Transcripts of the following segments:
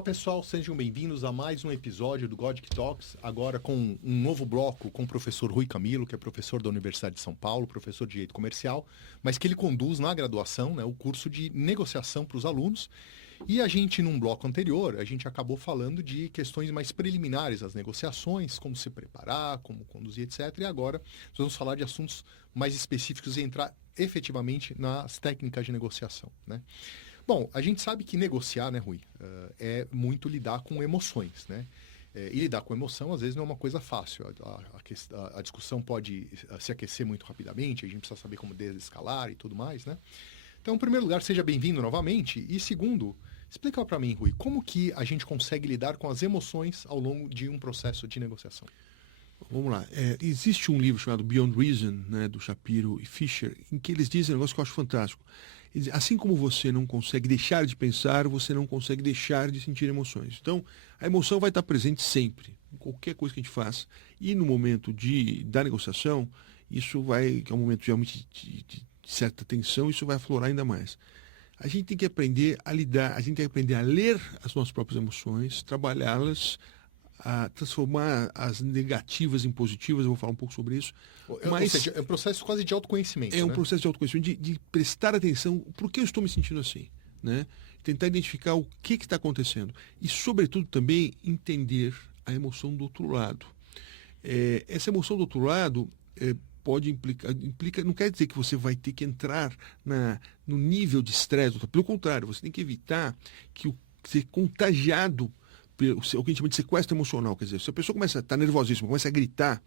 Olá pessoal, sejam bem-vindos a mais um episódio do Godic Talks, agora com um novo bloco com o professor Rui Camilo, que é professor da Universidade de São Paulo, professor de Direito Comercial, mas que ele conduz na graduação, né, o curso de negociação para os alunos. E a gente, num bloco anterior, a gente acabou falando de questões mais preliminares às negociações, como se preparar, como conduzir, etc. E agora nós vamos falar de assuntos mais específicos e entrar efetivamente nas técnicas de negociação, né? Bom, a gente sabe que negociar, né, Rui, é muito lidar com emoções, né? E lidar com emoção, às vezes, não é uma coisa fácil. A discussão pode se aquecer muito rapidamente, a gente precisa saber como desescalar e tudo mais, né? Então, em primeiro lugar, seja bem-vindo novamente. E segundo, explica para mim, Rui, como que a gente consegue lidar com as emoções ao longo de um processo de negociação? Vamos lá. Existe um livro chamado Beyond Reason, né, do Shapiro e Fisher, em que eles dizem um negócio que eu acho fantástico. Assim como você não consegue deixar de pensar, você não consegue deixar de sentir emoções. Então, a emoção vai estar presente sempre, em qualquer coisa que a gente faça. E no momento da negociação, isso vai, que é um momento realmente de certa tensão, isso vai aflorar ainda mais. A gente tem que aprender a lidar, a gente tem que aprender a ler as nossas próprias emoções, trabalhá-las, a transformar as negativas em positivas, eu vou falar um pouco sobre isso. Mas ou seja, é um processo quase de autoconhecimento, é um né? processo de autoconhecimento, de prestar atenção, por que eu estou me sentindo assim, né? Tentar identificar o que está acontecendo e, sobretudo, também entender a emoção do outro lado. Essa emoção do outro lado pode implica, não quer dizer que você vai ter que entrar no nível de estresse, pelo contrário, você tem que evitar que ser contagiado o que a gente chama de sequestro emocional. Quer dizer, se a pessoa começa a estar nervosíssima, começa a gritar,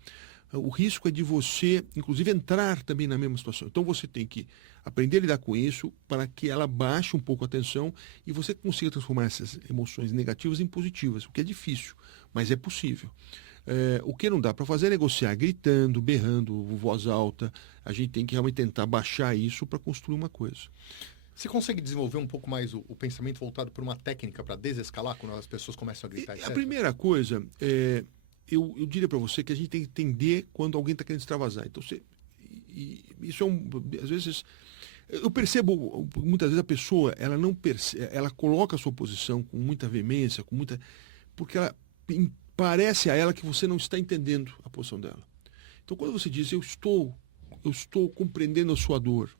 o risco é de você, inclusive, entrar também na mesma situação. Então você tem que aprender a lidar com isso para que ela baixe um pouco a tensão e você consiga transformar essas emoções negativas em positivas, o que é difícil, mas é possível. O que não dá para fazer é negociar gritando, berrando, voz alta. A gente tem que realmente tentar baixar isso para construir uma coisa. Você consegue desenvolver um pouco mais o pensamento voltado por uma técnica para desescalar quando as pessoas começam a gritar, etc? A primeira coisa, eu diria para você que a gente tem que entender quando alguém está querendo extravasar. Então, isso às vezes, eu percebo, muitas vezes a pessoa, ela não percebe, ela coloca a sua posição com muita veemência, porque parece a ela que você não está entendendo a posição dela. Então, quando você diz, eu estou compreendendo a sua dor,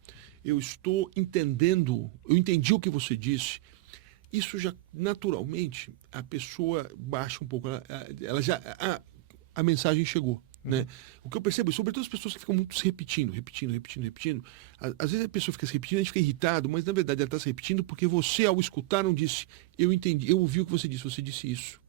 eu estou entendendo, eu entendi o que você disse, isso já, naturalmente, a pessoa baixa um pouco, ela já, a mensagem chegou, né? O que eu percebo, sobretudo as pessoas que ficam muito se repetindo, às vezes a pessoa fica se repetindo, a gente fica irritado, mas na verdade ela está se repetindo porque você, ao escutar, não disse, eu entendi, eu ouvi o que você disse isso.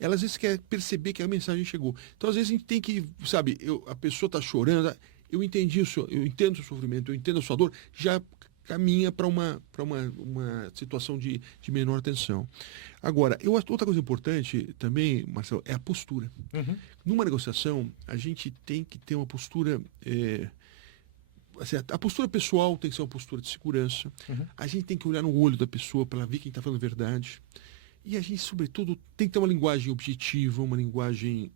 Ela às vezes quer perceber que a mensagem chegou. Então, às vezes, a gente tem que, sabe, a pessoa está chorando, eu entendi eu entendo o seu sofrimento, eu entendo a sua dor, já caminha para uma situação de menor tensão. Agora, outra coisa importante também, Marcelo, é a postura. Numa negociação, a gente tem que ter uma postura... assim, a postura pessoal tem que ser uma postura de segurança. A gente tem que olhar no olho da pessoa para ver quem está falando a verdade. E a gente, sobretudo, tem que ter uma linguagem objetiva, uma linguagem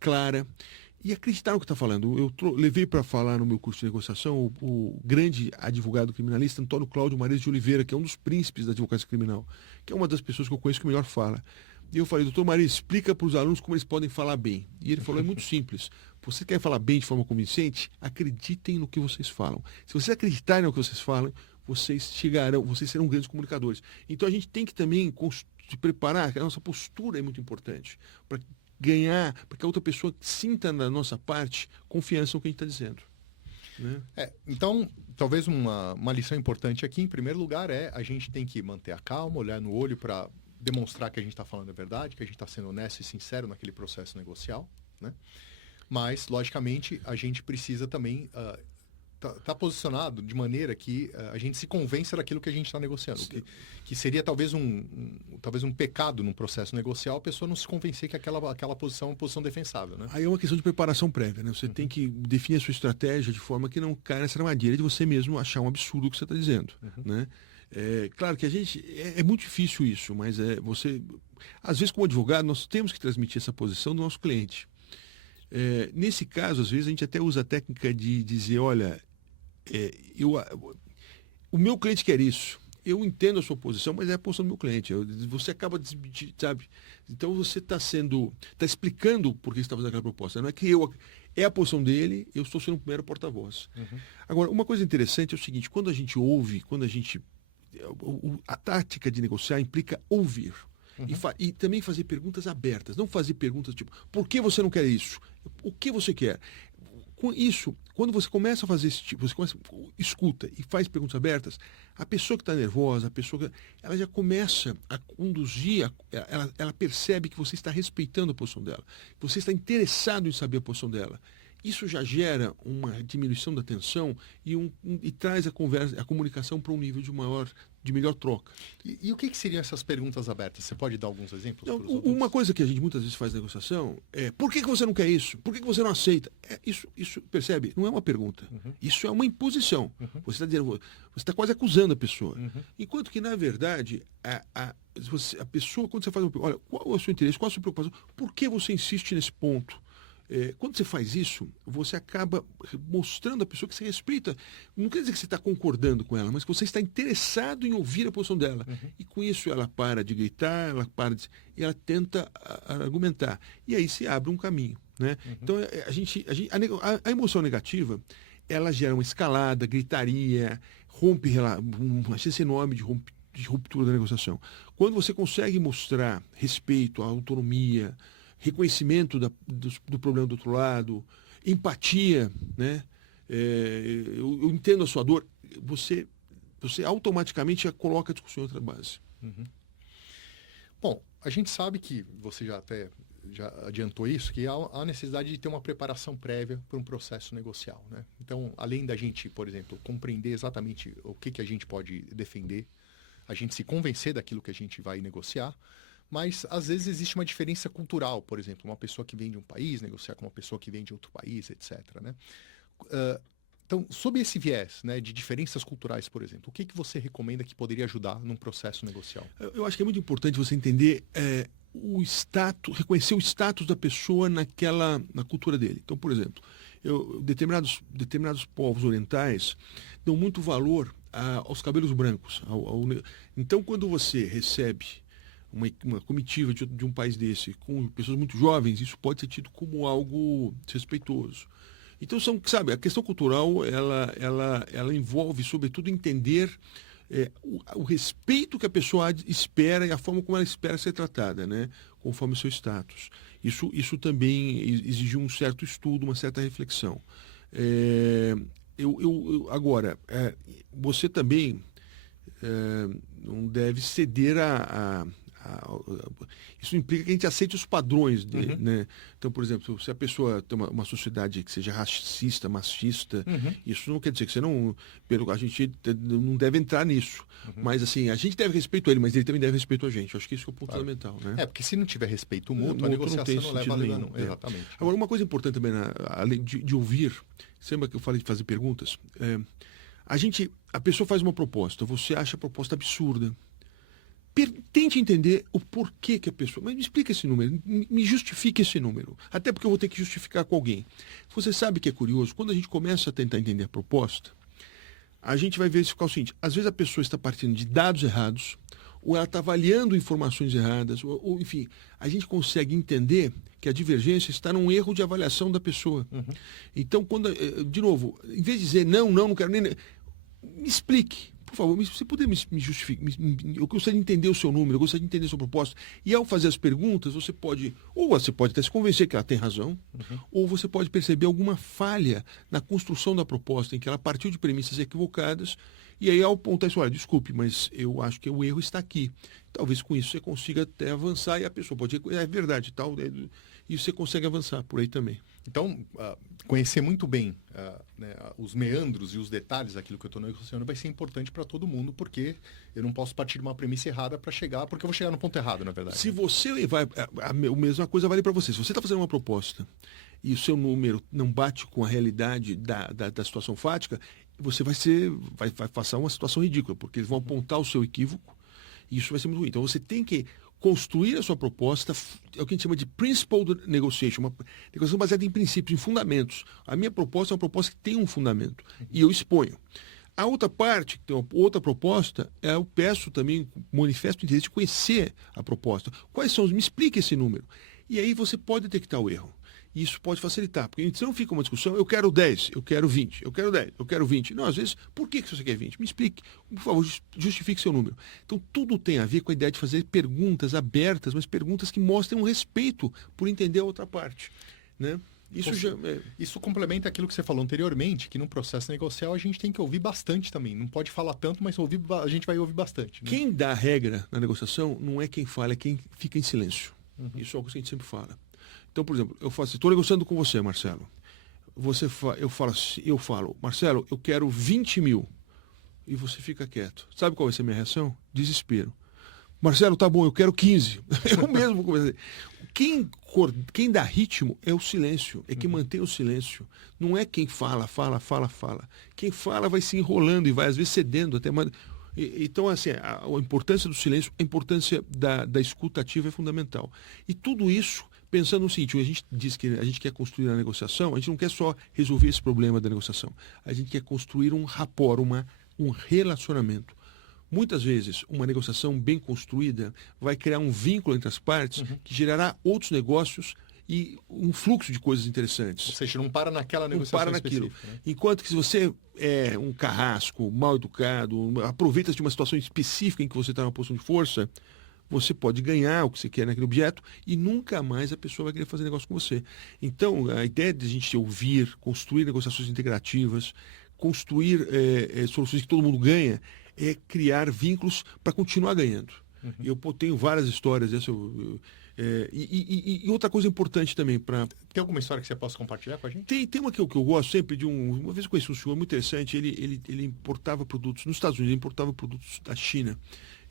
clara. E acreditar no que está falando. Eu levei para falar no meu curso de negociação o grande advogado criminalista Antônio Cláudio Mares de Oliveira, que é um dos príncipes da advocacia criminal, que é uma das pessoas que eu conheço que melhor fala. E eu falei, doutor Mares, explica para os alunos como eles podem falar bem. E ele falou, é muito simples. Você quer falar bem de forma convincente? Acreditem no que vocês falam. Se vocês acreditarem no que vocês falam, vocês serão grandes comunicadores. Então a gente tem que também se preparar, a nossa postura é muito importante, para ganhar, para que a outra pessoa sinta da nossa parte confiança no que a gente está dizendo. Né? Então, talvez uma lição importante aqui, em primeiro lugar, a gente tem que manter a calma, olhar no olho para demonstrar que a gente está falando a verdade, que a gente está sendo honesto e sincero naquele processo negocial, né? Mas, logicamente, a gente precisa também tá posicionado de maneira que a gente se convença daquilo que a gente está negociando. Que seria talvez um pecado num processo negocial a pessoa não se convencer que aquela posição é uma posição defensável, né? Aí é uma questão de preparação prévia, né? Você tem que definir a sua estratégia de forma que não caia nessa armadilha de você mesmo achar um absurdo o que você está dizendo, né? Claro que a gente... É muito difícil isso, mas você... Às vezes, como advogado, nós temos que transmitir essa posição do nosso cliente. Nesse caso, às vezes, a gente até usa a técnica de dizer, olha... o meu cliente quer isso, eu entendo a sua posição, mas é a posição do meu cliente. Você acaba, sabe? Então você está explicando por que você está fazendo aquela proposta. Não é que é a posição dele, eu estou sendo o primeiro porta-voz. Agora, uma coisa interessante é o seguinte, quando a gente ouve, a tática de negociar implica ouvir. E também fazer perguntas abertas, não fazer perguntas tipo, por que você não quer isso? O que você quer? Com isso, quando você começa a fazer esse tipo, escuta e faz perguntas abertas, a pessoa que está nervosa, ela já começa a conduzir, ela percebe que você está respeitando a posição dela, você está interessado em saber a posição dela. Isso já gera uma diminuição da tensão e traz a comunicação para um nível de melhor troca. E o que seriam essas perguntas abertas? Você pode dar alguns exemplos? Não, uma coisa que a gente muitas vezes faz na negociação é por que você não quer isso? Por que você não aceita? Isso, percebe? Não é uma pergunta. Isso é uma imposição. Você está dizendo, você está quase acusando a pessoa. Enquanto que, na verdade, a pessoa, quando você faz uma pergunta, olha, qual é o seu interesse? Qual é a sua preocupação? Por que você insiste nesse ponto? Quando você faz isso, você acaba mostrando à pessoa que você respeita. Não quer dizer que você está concordando com ela, mas que você está interessado em ouvir a posição dela. E com isso ela para de gritar, e ela tenta argumentar. E aí se abre um caminho. Né? Então a emoção negativa, ela gera uma escalada, gritaria, rompe uma chance enorme de ruptura da negociação. Quando você consegue mostrar respeito, autonomia, reconhecimento do problema do outro lado, empatia, né? Eu entendo a sua dor, você automaticamente já coloca a discussão em outra base. Bom, a gente sabe que, você já adiantou isso, que há necessidade de ter uma preparação prévia para um processo negocial. Né? Então, além da gente, por exemplo, compreender exatamente o que a gente pode defender, a gente se convencer daquilo que a gente vai negociar, mas, às vezes, existe uma diferença cultural. Por exemplo, uma pessoa que vem de um país negociar com uma pessoa que vem de outro país, etc. Né? Então, sob esse viés, né, de diferenças culturais, por exemplo, o que você recomenda que poderia ajudar num processo negocial? Eu acho que é muito importante você entender o status, reconhecer o status da pessoa na cultura dele. Então, por exemplo, determinados povos orientais dão muito valor aos cabelos brancos. Então, quando você recebe uma comitiva de um país desse com pessoas muito jovens, isso pode ser tido como algo desrespeitoso. Então, sabe, a questão cultural, ela envolve, sobretudo, entender o respeito que a pessoa espera e a forma como ela espera ser tratada, né, conforme o seu status. Isso também exige um certo estudo, uma certa reflexão. Agora, você também não deve ceder isso implica que a gente aceite os padrões dele, né? Então, por exemplo, se a pessoa tem uma sociedade que seja racista, machista, isso não quer dizer que a gente não deve entrar nisso. Mas, assim, a gente deve respeito a ele, mas ele também deve respeito a gente. Eu acho que isso é o ponto fundamental, né? Porque se não tiver respeito mútuo, a negociação não leva a lugar nenhum. Exatamente. Agora, uma coisa importante também, além de ouvir, lembra que eu falei de fazer perguntas? A pessoa faz uma proposta, você acha a proposta absurda. Tente entender o porquê que a pessoa... Mas me explica esse número, me justifique esse número. Até porque eu vou ter que justificar com alguém. Você sabe que é curioso, quando a gente começa a tentar entender a proposta, a gente vai verificar o seguinte, às vezes a pessoa está partindo de dados errados, ou ela está avaliando informações erradas, ou enfim, a gente consegue entender que a divergência está num erro de avaliação da pessoa. Então, de novo, em vez de dizer não quero nem... Me explique. Por favor, se puder me justificar, eu gostaria de entender o seu número, eu gostaria de entender a sua proposta. E ao fazer as perguntas, você pode até se convencer que ela tem razão, ou você pode perceber alguma falha na construção da proposta, em que ela partiu de premissas equivocadas, e aí ao apontar isso, olha, desculpe, mas eu acho que o erro está aqui. Talvez com isso você consiga até avançar, e a pessoa pode dizer, é verdade, tal, e você consegue avançar por aí também. Então, conhecer muito bem né, os meandros e os detalhes daquilo que eu estou negociando vai ser importante para todo mundo, porque eu não posso partir de uma premissa errada para chegar, porque eu vou chegar no ponto errado, na verdade. Se você vai... A mesma coisa vale para você. Se você está fazendo uma proposta e o seu número não bate com a realidade da situação fática, você vai passar uma situação ridícula, porque eles vão apontar o seu equívoco e isso vai ser muito ruim. Então, você tem que construir a sua proposta, é o que a gente chama de principled negotiation, uma negociação baseada em princípios, em fundamentos. A minha proposta é uma proposta que tem um fundamento, e eu exponho. A outra parte, que tem outra proposta, eu peço também, manifesto o interesse de conhecer a proposta. Quais são os... Me explique esse número. E aí você pode detectar o erro. E isso pode facilitar, porque senão fica uma discussão, eu quero 10, eu quero 20, eu quero 10, eu quero 20. Não, às vezes, por que você quer 20? Me explique, por favor, justifique seu número. Então, tudo tem a ver com a ideia de fazer perguntas abertas, mas perguntas que mostrem um respeito por entender a outra parte, né? Isso complementa aquilo que você falou anteriormente, que no processo negocial a gente tem que ouvir bastante também. Não pode falar tanto, mas a gente vai ouvir bastante. Né? Quem dá a regra na negociação não é quem fala, é quem fica em silêncio. Isso é algo que a gente sempre fala. Então, por exemplo, eu falo assim, estou negociando com você, Marcelo. Eu falo, Marcelo, eu quero 20 mil. E você fica quieto. Sabe qual vai ser a minha reação? Desespero. Marcelo, tá bom, eu quero 15. Eu mesmo comecei. Quem dá ritmo é o silêncio, é quem mantém o silêncio. Não é quem fala. Quem fala vai se enrolando e vai, às vezes, cedendo até mais. Então, assim, a importância do silêncio, a importância da escuta ativa é fundamental. E tudo isso, pensando no seguinte, a gente diz que a gente quer construir a negociação, a gente não quer só resolver esse problema da negociação. A gente quer construir um rapport, um relacionamento. Muitas vezes, uma negociação bem construída vai criar um vínculo entre as partes que gerará outros negócios e um fluxo de coisas interessantes. Ou seja, não para naquela negociação não para naquilo. Né? Enquanto que se você é um carrasco, mal educado, aproveita de uma situação específica em que você está numa posição de força, você pode ganhar o que você quer naquele objeto e nunca mais a pessoa vai querer fazer negócio com você. Então, a ideia de a gente ouvir, construir negociações integrativas, construir soluções que todo mundo ganha, é criar vínculos para continuar ganhando. Eu tenho várias histórias dessa. E outra coisa importante também para... Tem alguma história que você possa compartilhar com a gente? Tem uma que eu gosto sempre de uma vez eu conheci um senhor muito interessante, ele importava produtos, nos Estados Unidos, ele importava produtos da China.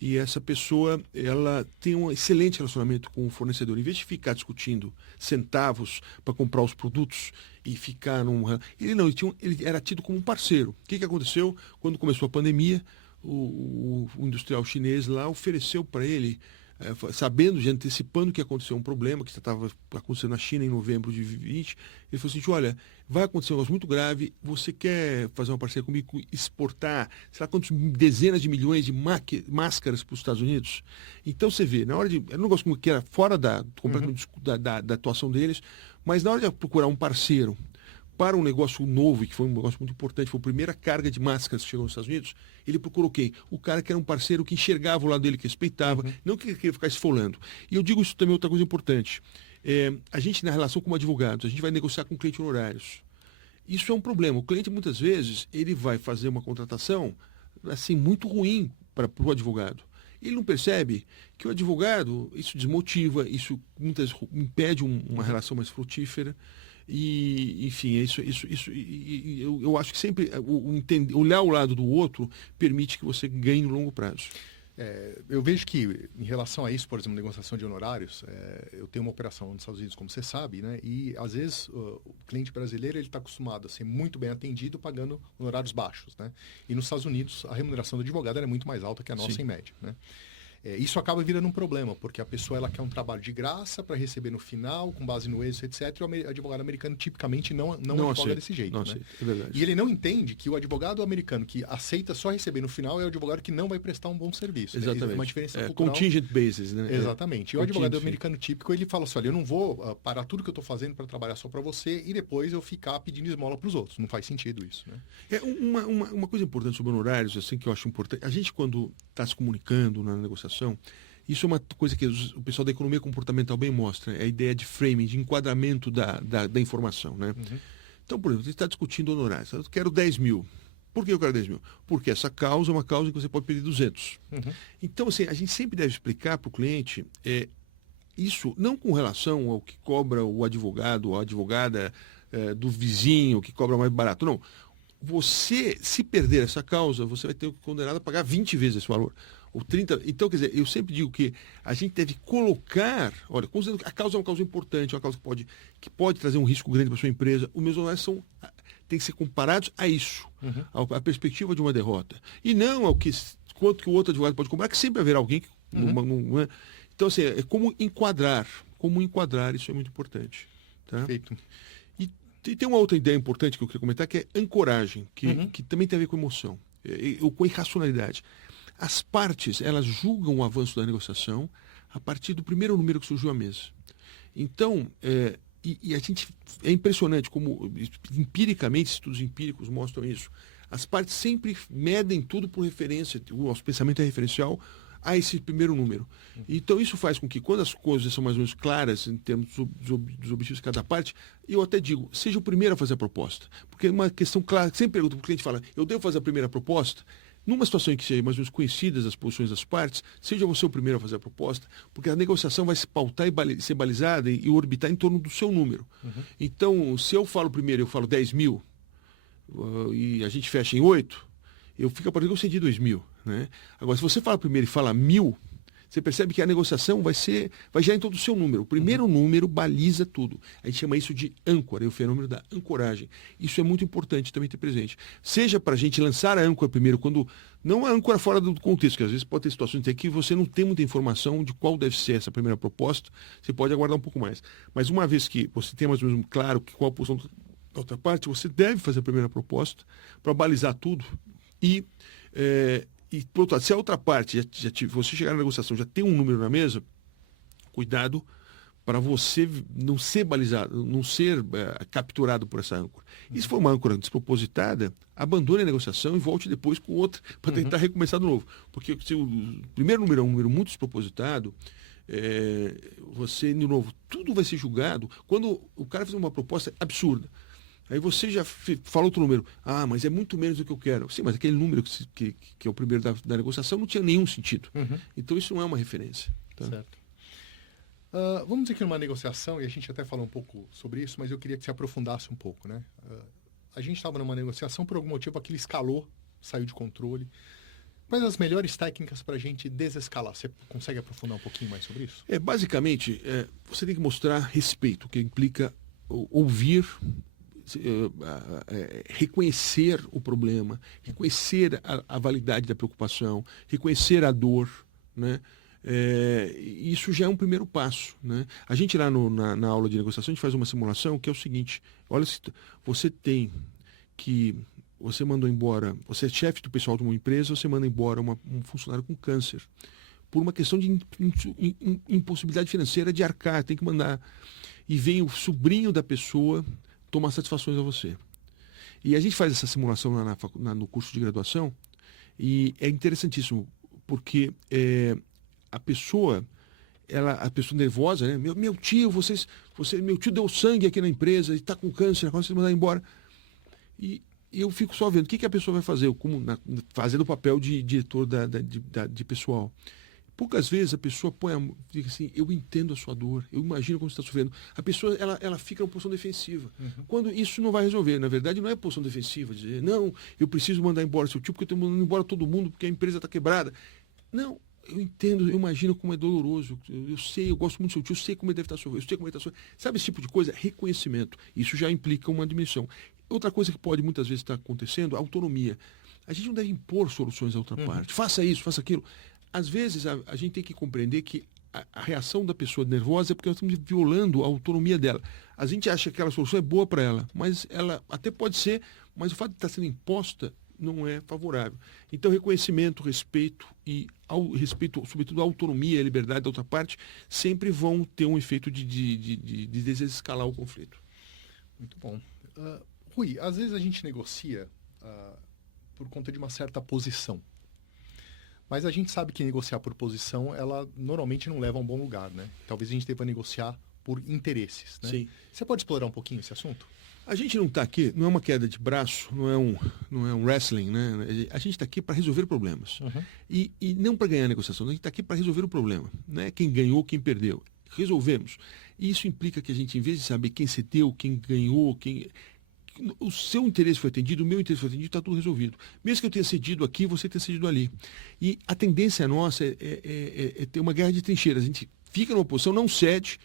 E essa pessoa, ela tem um excelente relacionamento com o fornecedor. Em vez de ficar discutindo centavos para comprar os produtos e ficar num... ele era tido como um parceiro. O que aconteceu? Quando começou a pandemia, o industrial chinês lá ofereceu para ele, sabendo, já antecipando que aconteceu um problema, que estava acontecendo na China em novembro de 2020, ele falou assim, olha, vai acontecer um negócio muito grave, você quer fazer uma parceria comigo, exportar, sei lá quantas dezenas de milhões de máscaras para os Estados Unidos? Então você vê, na hora de... Era um negócio que era fora completamente da atuação deles, mas na hora de procurar um parceiro para um negócio novo, e que foi um negócio muito importante, foi a primeira carga de máscaras que chegou nos Estados Unidos, ele procurou quem? O cara que era um parceiro que enxergava o lado dele, que respeitava, não que queria ficar esfolando. E eu digo isso também, outra coisa importante. A gente, na relação como advogados, a gente vai negociar com o cliente honorários. Isso é um problema. O cliente, muitas vezes, ele vai fazer uma contratação assim, muito ruim para o advogado. Ele não percebe que o advogado, isso desmotiva, isso muitas vezes impede uma relação mais frutífera. E, enfim, eu acho que sempre olhar o lado do outro permite que você ganhe no longo prazo. Eu vejo que, em relação a isso, por exemplo, negociação de honorários, eu tenho uma operação nos Estados Unidos, como você sabe, né? E, às vezes, o cliente brasileiro está acostumado a ser muito bem atendido pagando honorários baixos, né? E nos Estados Unidos, a remuneração do advogado é muito mais alta que a nossa, em média, né? Isso acaba virando um problema, porque a pessoa ela quer um trabalho de graça para receber no final, com base no êxito, etc. E o advogado americano tipicamente não advoga aceita, desse jeito. Não né? aceita, é verdade. E ele não entende que o advogado americano que aceita só receber no final é o advogado que não vai prestar um bom serviço. Exatamente. Né? Uma diferença cultural. Contingent basis, né? Exatamente. E o advogado americano típico, ele fala assim, olha, eu não vou parar tudo que eu estou fazendo para trabalhar só para você e depois eu ficar pedindo esmola para os outros. Não faz sentido isso. Né? Uma coisa importante sobre honorários, assim, que eu acho importante, a gente quando está se comunicando na negociação, isso é uma coisa que o pessoal da economia comportamental bem mostra, é a ideia de framing, de enquadramento da informação. Né? Então, por exemplo, você está discutindo honorários. Eu quero 10 mil. Por que eu quero 10 mil? Porque essa causa é uma causa que você pode pedir 200. Então, assim, a gente sempre deve explicar para o cliente isso não com relação ao que cobra o advogado ou a advogada do vizinho, que cobra mais barato. Não. Você, se perder essa causa, você vai ter condenado a pagar 20 vezes esse valor. Ou 30. Então, quer dizer, eu sempre digo que a gente deve colocar, olha, considerando que a causa é uma causa importante, uma causa que pode trazer um risco grande para a sua empresa, os meus honorários têm que ser comparados a isso, à perspectiva de uma derrota. E não ao quanto que o outro advogado pode cobrar, que sempre haverá alguém que... Então, assim, é como enquadrar, isso é muito importante. Tá? Perfeito. E tem uma outra ideia importante que eu queria comentar, que é ancoragem, que também tem a ver com emoção. ou com irracionalidade. As partes, elas julgam o avanço da negociação a partir do primeiro número que surgiu à mesa. Então, a gente, é impressionante como, empiricamente, estudos empíricos mostram isso. As partes sempre medem tudo por referência, o nosso pensamento é referencial a esse primeiro número. Então, isso faz com que, quando as coisas são mais ou menos claras em termos dos objetivos de cada parte, eu até digo, seja o primeiro a fazer a proposta. Porque é uma questão clara, sempre pergunto para o cliente, fala, eu devo fazer a primeira proposta? Numa situação em que sejam mais ou menos conhecidas as posições das partes, seja você o primeiro a fazer a proposta, porque a negociação vai se pautar e ser balizada e orbitar em torno do seu número. Então, se eu falo primeiro, eu falo 10 mil, e a gente fecha em 8, eu fico a partir do que eu cedi 2 mil. Né? Agora, se você fala primeiro e fala 1.000, você percebe que a negociação vai gerar em todo o seu número. O primeiro número baliza tudo. A gente chama isso de âncora, é o fenômeno da ancoragem. Isso é muito importante também ter presente. Seja para a gente lançar a âncora primeiro, quando não a âncora fora do contexto, que às vezes pode ter situações em que você não tem muita informação de qual deve ser essa primeira proposta, você pode aguardar um pouco mais. Mas uma vez que você tem mais ou menos claro qual a posição da outra parte, você deve fazer a primeira proposta para balizar tudo e por outro lado, se a outra parte, você chegar na negociação, já tem um número na mesa, cuidado para você não ser balizado, não ser capturado por essa âncora. E se for uma âncora despropositada, abandone a negociação e volte depois com outra para tentar recomeçar de novo. Porque se o primeiro número é um número muito despropositado, você, de novo, tudo vai ser julgado quando o cara fez uma proposta absurda. Aí você já falou outro número. Ah, mas é muito menos do que eu quero. Sim, mas aquele número que é o primeiro da negociação não tinha nenhum sentido. Então isso não é uma referência. Tá? Certo. Vamos dizer que numa negociação, e a gente até falou um pouco sobre isso, mas eu queria que você aprofundasse um pouco, né? A gente estava numa negociação, por algum motivo aquilo escalou, saiu de controle. Quais as melhores técnicas para a gente desescalar? Você consegue aprofundar um pouquinho mais sobre isso? Basicamente, você tem que mostrar respeito, que implica ouvir, reconhecer o problema, reconhecer a validade da preocupação, reconhecer a dor, né? Isso já é um primeiro passo, né? A gente lá na aula de negociação, a gente faz uma simulação que é o seguinte: olha, se você mandou embora, você é chefe do pessoal de uma empresa, você manda embora um funcionário com câncer, por uma questão de impossibilidade financeira de arcar, tem que mandar. E vem o sobrinho da pessoa tomar satisfações a você. E a gente faz essa simulação no curso de graduação, e é interessantíssimo, porque a pessoa nervosa, né? Meu tio, meu tio deu sangue aqui na empresa, e está com câncer, agora você mandar embora. E eu fico só vendo o que a pessoa vai fazer, fazendo o papel de diretor de pessoal. Poucas vezes a pessoa diz assim, eu entendo a sua dor, eu imagino como você está sofrendo. A pessoa, ela fica numa posição defensiva. Quando isso não vai resolver. Na verdade, não é posição defensiva, dizer, não, eu preciso mandar embora seu tio, porque eu estou mandando embora todo mundo, porque a empresa está quebrada. Não, eu entendo, eu imagino como é doloroso. Eu sei, eu gosto muito do seu tio, eu sei como ele deve estar sofrendo, eu sei como ele está sofrendo. Sabe esse tipo de coisa? Reconhecimento. Isso já implica uma dimensão. Outra coisa que pode muitas vezes estar acontecendo, a autonomia. A gente não deve impor soluções à outra parte. Faça isso, faça aquilo. Às vezes a gente tem que compreender que a reação da pessoa nervosa é porque nós estamos violando a autonomia dela. A gente acha que aquela solução é boa para ela, mas ela até pode ser, mas o fato de estar sendo imposta não é favorável. Então, reconhecimento, respeito e respeito, sobretudo a autonomia e a liberdade da outra parte, sempre vão ter um efeito de desescalar o conflito. Muito bom. Rui, às vezes a gente negocia por conta de uma certa posição. Mas a gente sabe que negociar por posição, ela normalmente não leva a um bom lugar, né? Talvez a gente deva negociar por interesses, né? Sim. Você pode explorar um pouquinho esse assunto? A gente não está aqui, não é uma queda de braço, não é um wrestling, né? A gente está aqui para resolver problemas. E não para ganhar a negociação, a gente está aqui para resolver o problema. Não é quem ganhou, quem perdeu. Resolvemos. E isso implica que a gente, em vez de saber quem cedeu, quem ganhou, o seu interesse foi atendido, o meu interesse foi atendido, está tudo resolvido. Mesmo que eu tenha cedido aqui, você tenha cedido ali. E a tendência nossa é ter uma guerra de trincheiras. A gente fica numa posição, não cede,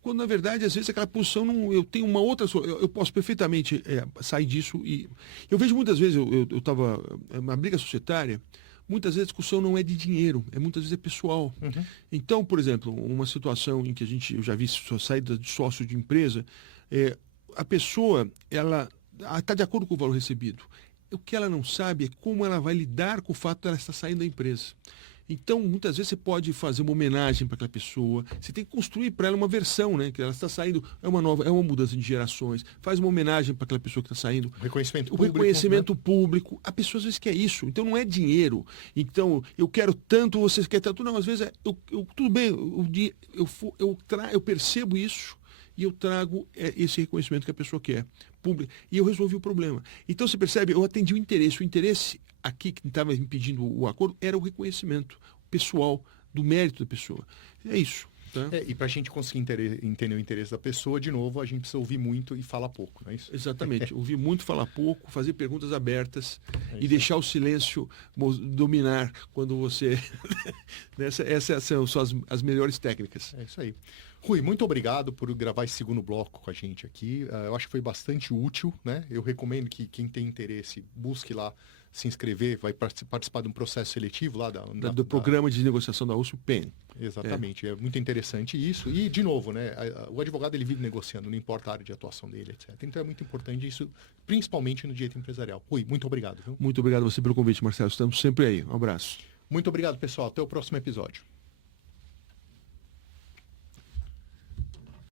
quando na verdade, às vezes, aquela posição, eu tenho uma outra, eu posso perfeitamente sair disso. E eu vejo muitas vezes, eu estava, uma briga societária, muitas vezes a discussão não é de dinheiro, muitas vezes é pessoal. Então, por exemplo, uma situação em que eu já vi saída de sócio de empresa, a pessoa, ela está de acordo com o valor recebido. o que ela não sabe é como ela vai lidar com o fato de ela estar saindo da empresa. Então, muitas vezes você pode fazer uma homenagem para aquela pessoa, você tem que construir para ela uma versão, né? Que ela está saindo, é uma mudança de gerações, faz uma homenagem para aquela pessoa que está saindo. Reconhecimento O público, reconhecimento né? público, a pessoa às vezes quer isso, então não é dinheiro. Então, eu quero tanto, você quer tanto. Não, às vezes tudo bem, eu percebo isso e eu trago esse reconhecimento que a pessoa quer. E eu resolvi o problema. Então, você percebe, eu atendi o interesse. O interesse aqui que estava impedindo o acordo era o reconhecimento pessoal do mérito da pessoa. É isso. Tá? E para a gente conseguir entender o interesse da pessoa, de novo, a gente precisa ouvir muito e falar pouco, não é isso? Exatamente. Ouvir muito, falar pouco, fazer perguntas abertas e isso. deixar o silêncio dominar quando você... Essas são as melhores técnicas. É isso aí. Rui, muito obrigado por gravar esse segundo bloco com a gente aqui. Eu acho que foi bastante útil, né? Eu recomendo que quem tem interesse busque lá se inscrever, vai participar de um processo seletivo lá do programa de negociação da USP, o PEN. Exatamente, é muito interessante isso. E, de novo, né, o advogado ele vive negociando, não importa a área de atuação dele, etc. Então é muito importante isso, principalmente no direito empresarial. Rui, muito obrigado. Viu? Muito obrigado a você pelo convite, Marcelo. Estamos sempre aí. Um abraço. Muito obrigado, pessoal. Até o próximo episódio.